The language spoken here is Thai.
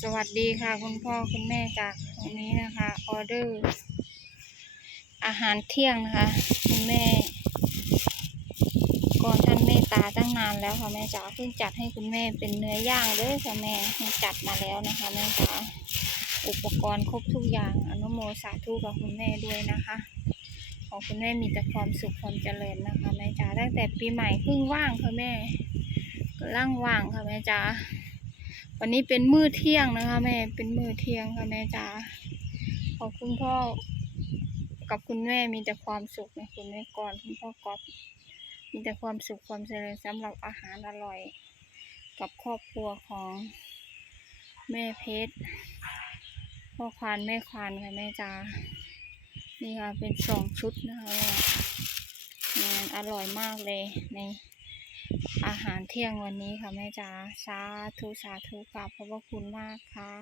สวัสดีค่ะ คุณพ่อคุณแม่จากวันนี้นะคะออเดอร์ อาหารเที่ยงนะคะ คุณแม่ก่อนท่านเมตตาตั้งนานแล้วค่ะแม่จ๋าเพิ่งจัดให้คุณแม่เป็นเนื้อย่างเด้อค่ะแม่เพิ่งจัดมาแล้วนะคะแม่จ๋าอุปกรณ์ครบทุกอย่างอนุโมสาธุกับคุณแม่ด้วยนะคะ ขอคุณแม่มีแต่ความสุขความเจริญนะคะแม่จ๋าตั้งแต่ปีใหม่เพิ่งว่างค่ะแม่ ล่างว่างค่ะแม่จ๋าวันนี้เป็นมื้อเที่ยงนะคะ แม่เป็นมื้อเที่ยงค่ะแม่จ๋าขอบคุณพ่อกับคุณแม่มีแต่ความสุขนะคุณแม่ก่อนคุณพ่อกอบมีแต่ความสุขความเจริญสำหรับอาหารอร่อย กับครอบครัวของแม่เพชรพ่อควานแม่ควานค่ะแม่จ๋านี่ค่ะเป็นสองชุดนะคะแม่งานอร่อยมากเลยใน อาหารเที่ยงวันนี้ค่ะแม่จ๋าสาธุสาธุกราบขอบพระคุณมากค่ะ